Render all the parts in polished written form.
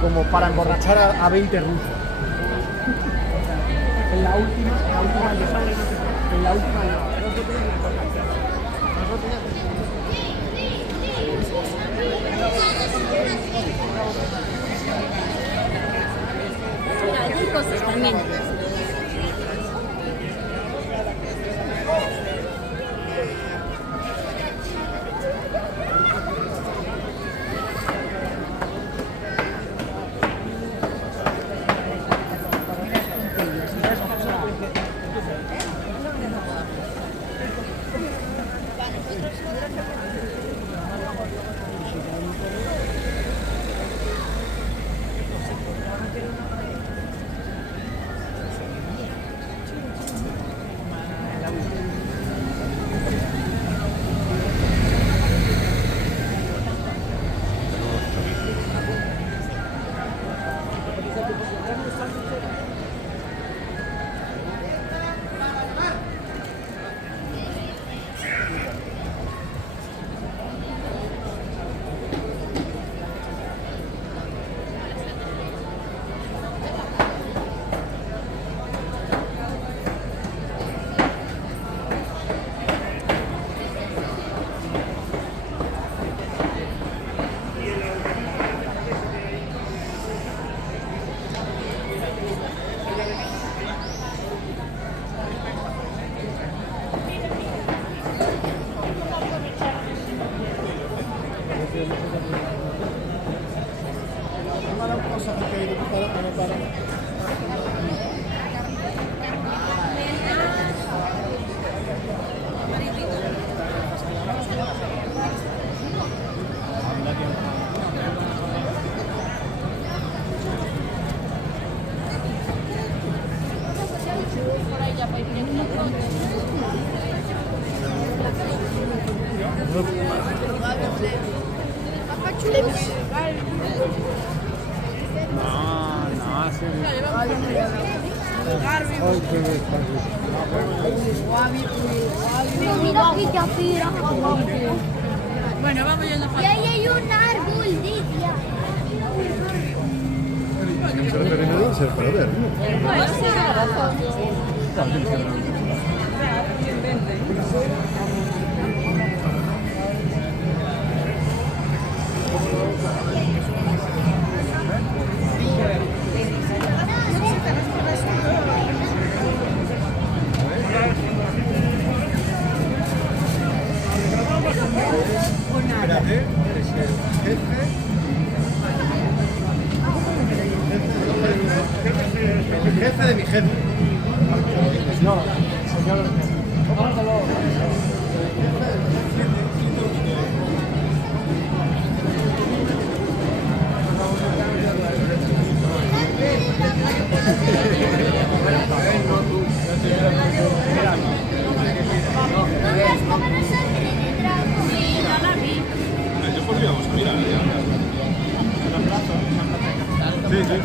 como para emborrachar a 20 rusos. En la última en la última no. Mira, hay cosas también. Mira aquí que aspira. Bueno, vamos yendo Y ahí hay un árbol, Lidia. Pero no debe ser para ver, ¿no? Bueno, sí, Espérate, eres el jefe. El jefe de mi jefe. No, señor. ¿Dónde las cámaras salen en el dragón? sí, ya la vi. Después íbamos a mirar. Sí, sí.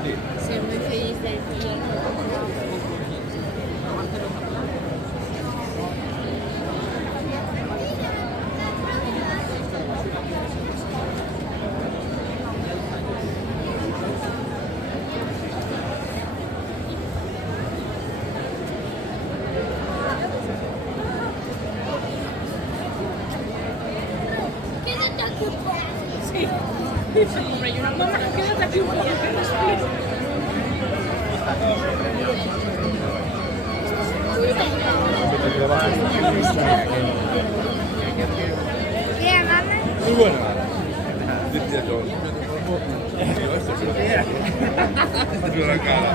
Ser muy feliz del día. Quédate aquí un poco. Sí. Hombre, yo una mamá, quédate aquí un poco que respiro. ¿Qué, mamá? Muy buena. Dice yo. Digo, esto se lo quiere. Yo la cara.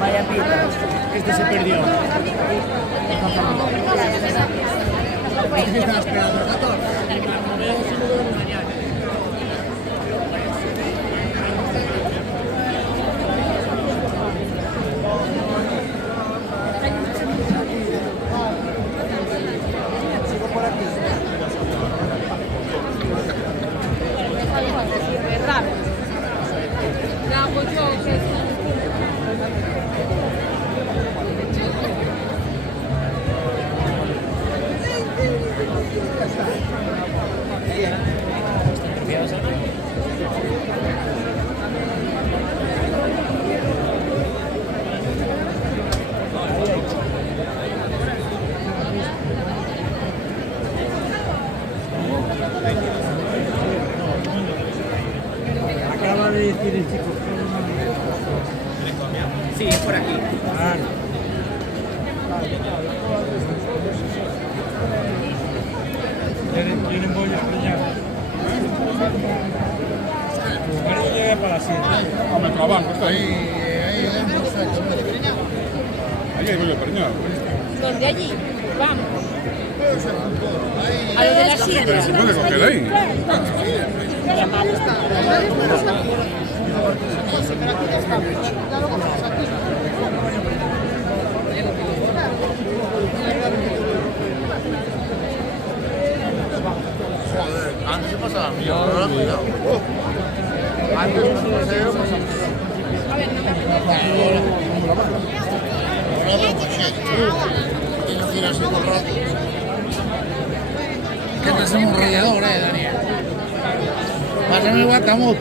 Vaya pita. Este se perdió. Este que estaba esperando el 14. Acaba de decir el chico. Sí, es por aquí. Tienen bollas preñadas. Pero yo llegué para las 7. A Metrobanco está ahí. Ahí hay bollo preñado. ¿Dónde allí? Vamos. A lo de la sidra. Se puede coger ahí. Joder, antes se pasaba miedo, ahora cuidado. Antes no se pasaba. Ahora veo coche. Tienes que ir así todo el rato. Que te hacemos rallador, Daniel. Pásame el guacamole.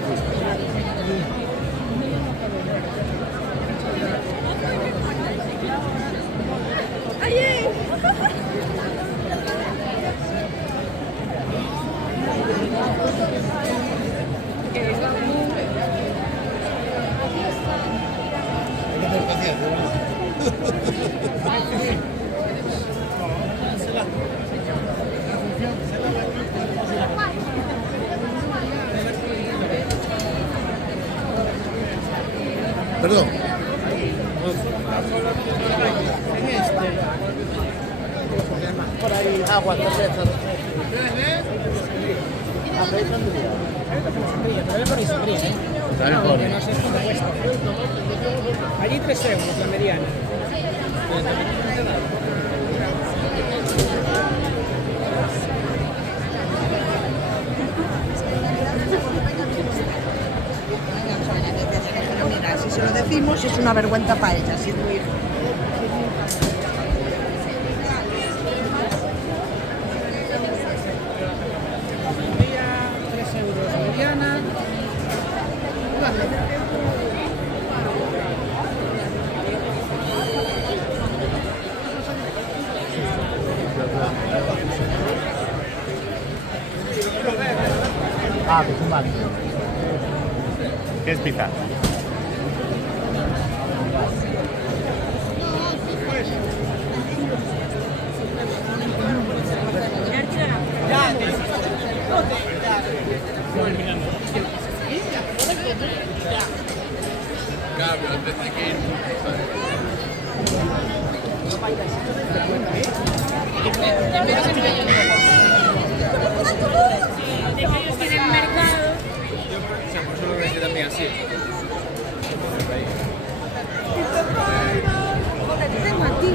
Perdón. Por ahí agua, cerveza. Allí 3 euros la mediana. Mira, si se lo decimos es una vergüenza para ella, si es muy hija. Día 3 euros mediana. Ah, que es un banco. ¿Qué es pizza? Cambio, antes de que De que ellos tienen mercado. por eso lo organizé también así. Tengo a ti.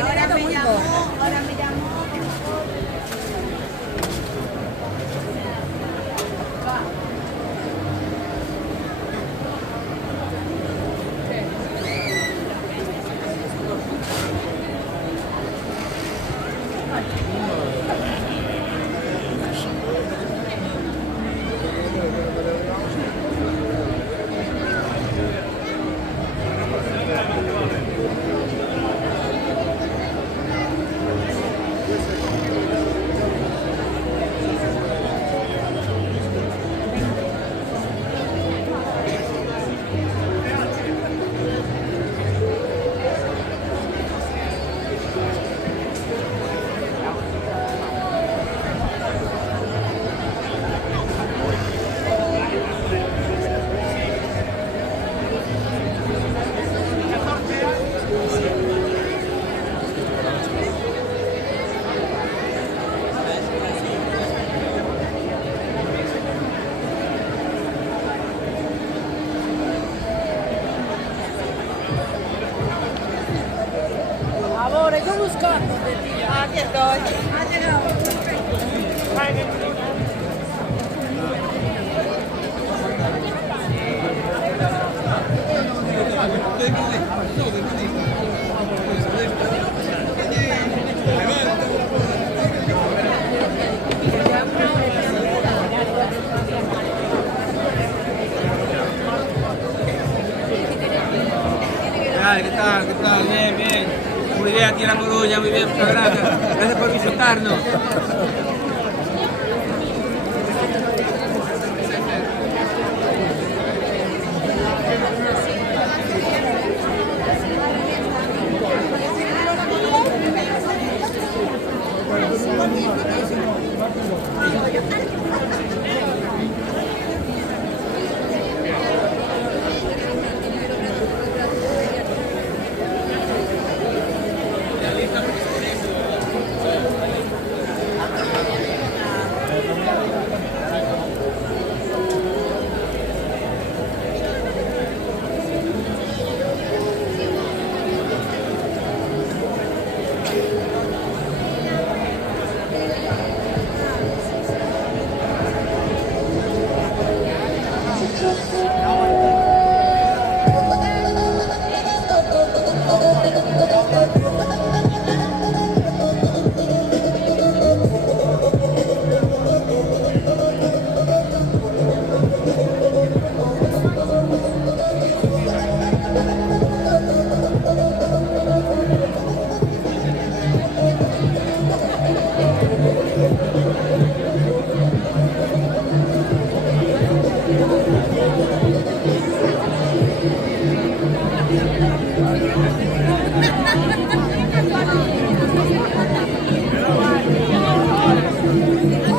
Ahora me llamo. Amore, come scappo? Aquí estoy. Ha llegado. ¿Qué tal? ¿Qué tal? Bien, bien. Muy bien, aquí en La Coruña, muy bien, muchas gracias. Gracias por visitarnos.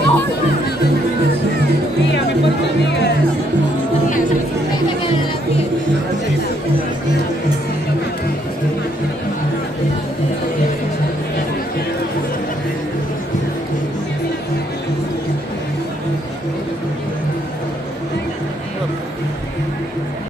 ¡Oh!